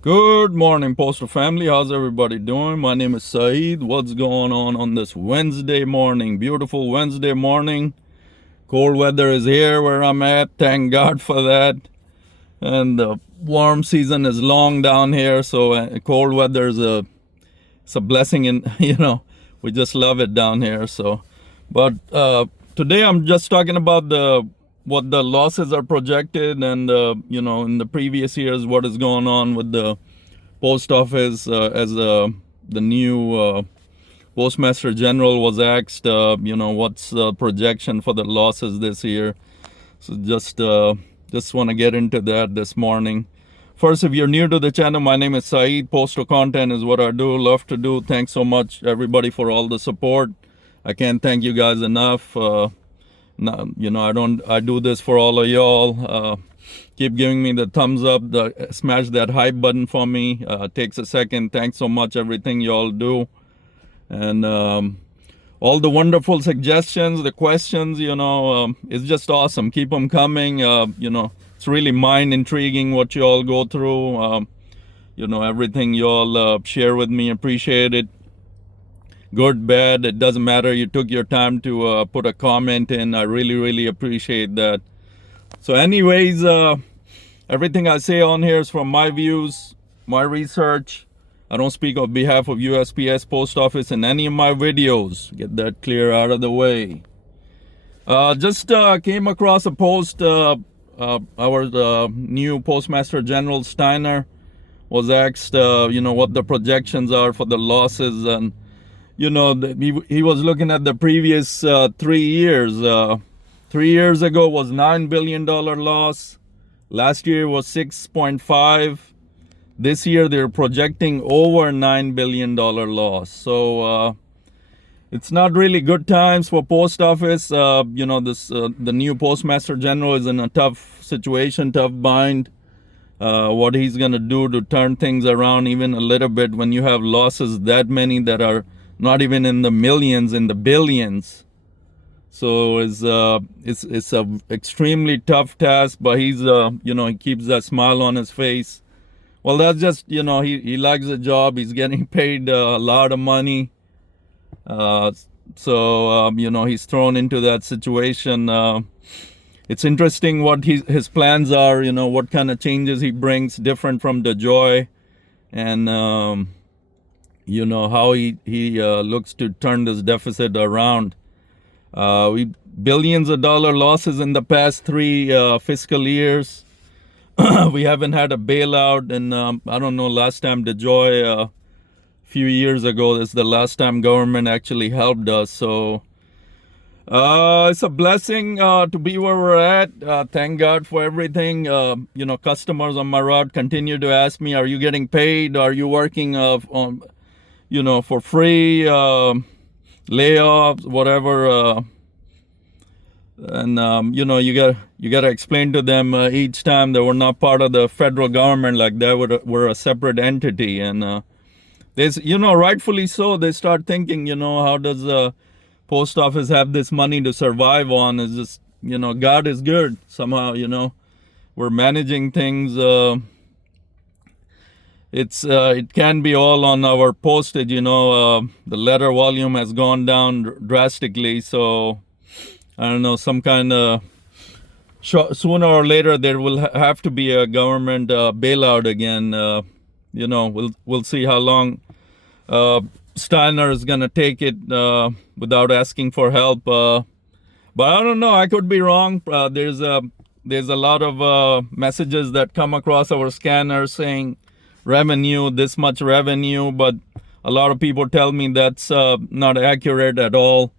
Good morning, Postal family. How's everybody doing? My name is Saeed. What's going on this Wednesday morning? Beautiful Wednesday morning. Cold weather is here where I'm at. Thank God for that. And the warm season is long down here, so cold weather is it's a blessing, and we just love it down here. So, but today I'm just talking about what the losses are projected, and in the previous years what is going on with the post office as the new Postmaster General was asked, what's the projection for the losses this year. So just want to get into that this morning. First, if you're new to the channel, my name is Saeed. Postal content is what I do, love to do. Thanks so much, everybody, for all the support. I can't thank you guys enough. I do this for all of y'all. Keep giving me the thumbs up, smash that hype button for me. Takes a second. Thanks so much, everything y'all do. And all the wonderful suggestions, the questions, it's just awesome. Keep them coming. It's really mind intriguing what you all go through. Everything you all share with me, appreciate it. Good, bad, it doesn't matter. You took your time to put a comment in. I really, really appreciate that. So anyways, everything I say on here is from my views, my research. I don't speak on behalf of USPS Post Office in any of my videos. Get that clear out of the way. Just came across a post. Our new Postmaster General Steiner was asked, what the projections are for the losses, and he was looking at the previous 3 years. 3 years ago was $9 billion loss. Last year was 6.5. This year they're projecting over $9 billion loss. So it's not really good times for post office. The new Postmaster General is in a tough situation, tough bind. What he's going to do to turn things around even a little bit when you have losses that many that are not even in the millions, in the billions. So it's a extremely tough task, but he's he keeps that smile on his face. Well, that's just he likes the job. He's getting paid a lot of money. He's thrown into that situation. It's interesting what his plans are. What kind of changes he brings, different from the joy, and how he looks to turn this deficit around. We billions of dollar losses in the past 3 fiscal years. We haven't had a bailout, and I don't know, last time DeJoy a few years ago, that's the last time government actually helped us. So it's a blessing to be where we're at. Thank God for everything. Customers on my route continue to ask me, are you getting paid? Are you working for free? Layoffs, whatever, you gotta explain to them each time that we're not part of the federal government like that. We're a separate entity, and rightfully so. They start thinking, how does the post office have this money to survive on? Is just God is good somehow. We're managing things. It can be all on our postage. The letter volume has gone down drastically, so I don't know, some kind of sooner or later there will have to be a government bailout again. We'll see how long Steiner is gonna take it without asking for help, but I don't know, I could be wrong. There's a lot of messages that come across our scanner saying revenue, this much revenue, but a lot of people tell me that's not accurate at all.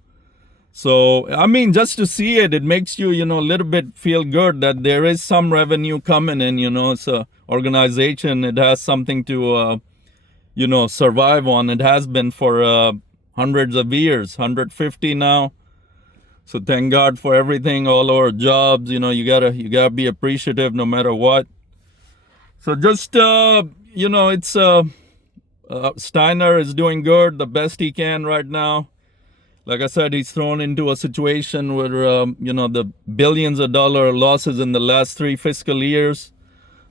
So I mean, just to see it makes you a little bit feel good that there is some revenue coming in. It's a organization, it has something to survive on. It has been for hundreds of years, 150 now. So thank God for everything, all our jobs. You gotta be appreciative no matter what. So just it's Steiner is doing good, the best he can right now. Like I said, he's thrown into a situation where the billions of dollar losses in the last 3 fiscal years.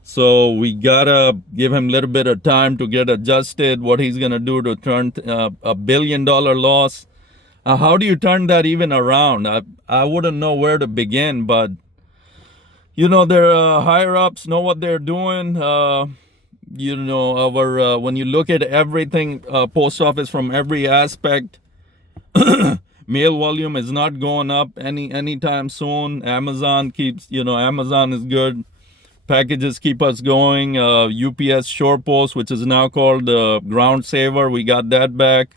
So we gotta give him a little bit of time to get adjusted, what he's gonna do to turn $1 billion loss. How do you turn that even around? I wouldn't know where to begin, but their higher ups know what they're doing. Our when you look at everything, post office from every aspect, mail volume is not going up anytime soon. Amazon Amazon is good. Packages keep us going. UPS short post, which is now called Ground Saver, we got that back.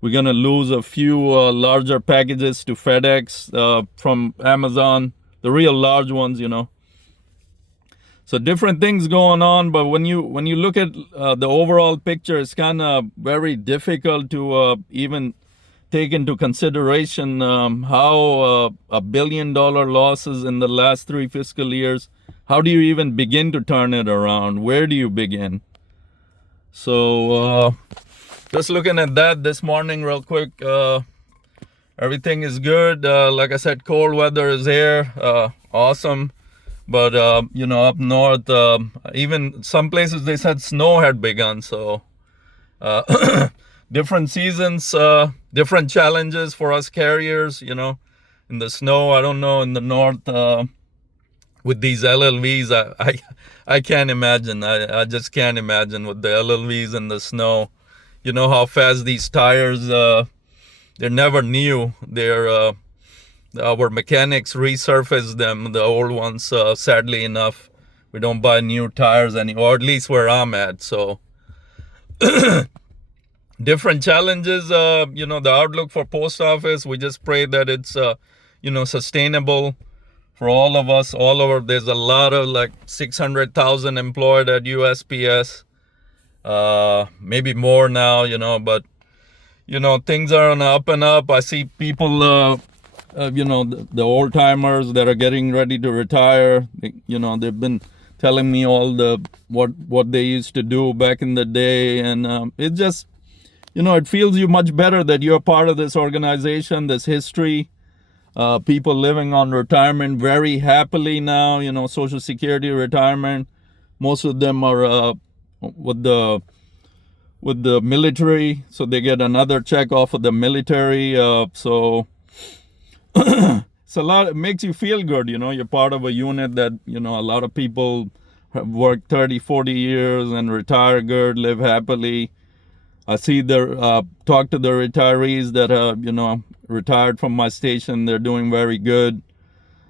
We're gonna lose a few larger packages to FedEx from Amazon, the real large ones, So different things going on, but when you look at the overall picture, it's kind of very difficult to even take into consideration how $1 billion losses in the last 3 fiscal years. How do you even begin to turn it around? Where do you begin? So just looking at that this morning real quick, everything is good. Like I said, cold weather is here, awesome. But up north, even some places they said snow had begun. So different seasons, different challenges for us carriers. In the snow, I don't know, in the north with these LLVs, I can't imagine. I just can't imagine with the LLVs in the snow. You know how fast these tires, they're never new. They're our mechanics resurface them, the old ones. Sadly enough, we don't buy new tires anymore, or at least where I'm at. So different challenges. The outlook for post office, we just pray that it's sustainable for all of us all over. There's a lot of like 600,000 employed at USPS, maybe more now, but things are on up and up. I see people the old timers that are getting ready to retire, they've been telling me all what they used to do back in the day, and it just it feels you much better that you're part of this organization, this history. People living on retirement very happily now, Social Security retirement. Most of them are with the military, so they get another check off of the military. So it's a lot. It makes you feel good, you're part of a unit that a lot of people have worked 30-40 years and retire good, live happily. I see talk to the retirees that retired from my station. They're doing very good.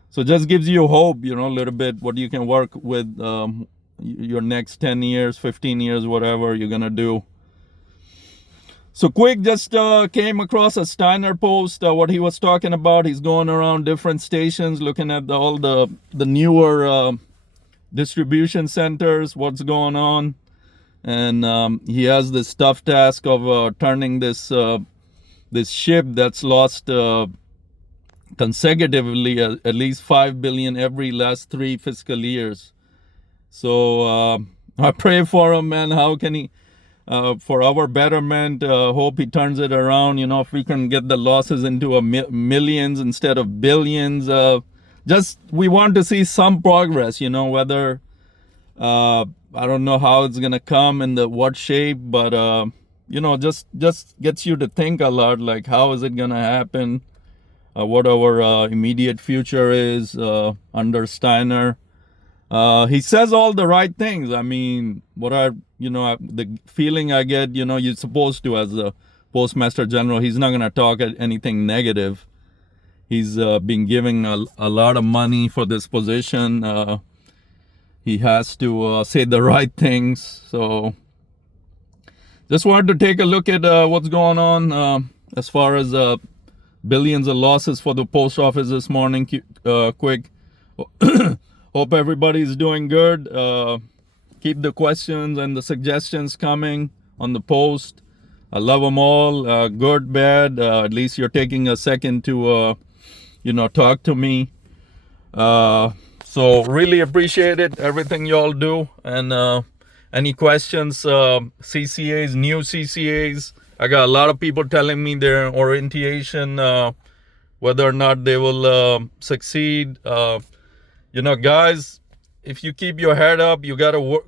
So it just gives you hope, a little bit what you can work with your next 10 years, 15 years, whatever you're gonna do. So quick, just came across a Steiner post, what he was talking about. He's going around different stations looking at all the newer distribution centers, what's going on. And he has this tough task of turning this ship that's lost consecutively at least $5 billion every last 3 fiscal years. So I pray for him, man. How can he, for our betterment, hope he turns it around. If we can get the losses into millions instead of billions, just we want to see some progress. Whether I don't know how it's gonna come in what shape, but just gets you to think a lot. Like, how is it gonna happen? What our immediate future is under Steiner. He says all the right things. I mean, the feeling I get, you're supposed to, as a Postmaster General, he's not gonna talk anything negative. He's been giving a lot of money for this position. He has to say the right things. So just wanted to take a look at what's going on as far as billions of losses for the post office this morning. Quick. Hope everybody's doing good. Keep the questions and the suggestions coming on the post. I love them all, good, bad. At least you're taking a second to talk to me. So really appreciate it, everything y'all do. And any questions, CCAs, new CCAs. I got a lot of people telling me their orientation, whether or not they will succeed. Guys, if you keep your head up, you got a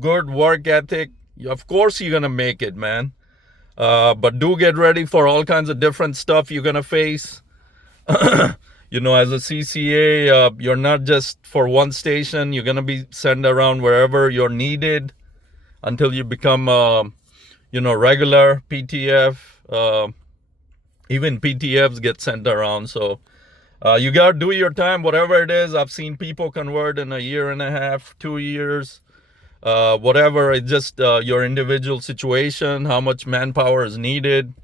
good work ethic, of course you're gonna make it, man. But do get ready for all kinds of different stuff you're gonna face. You know, as a CCA, you're not just for one station. You're gonna be sent around wherever you're needed until you become, regular PTF. Even PTFs get sent around. So you got to do your time, whatever it is. I've seen people convert in a year and a half, 2 years, whatever. It's just your individual situation, how much manpower is needed.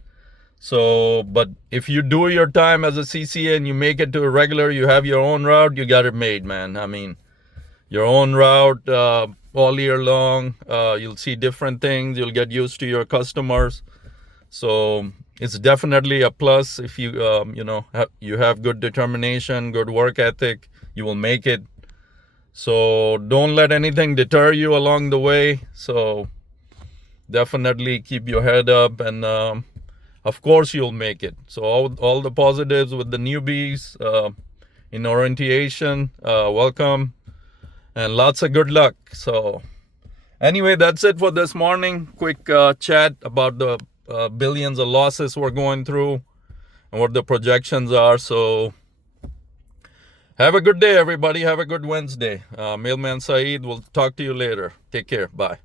So, but if you do your time as a CCA and you make it to a regular, you have your own route, you got it made, man. I mean, your own route all year long. You'll see different things. You'll get used to your customers. So it's definitely a plus if you, you have good determination, good work ethic, you will make it. So don't let anything deter you along the way. So definitely keep your head up, and of course you'll make it. So all the positives with the newbies in orientation, welcome, and lots of good luck. So anyway, that's it for this morning. Quick chat about the billions of losses we're going through and what the projections are. So have a good day, everybody. Have a good Wednesday. MailmanSyed. We'll talk to you later. Take care. Bye.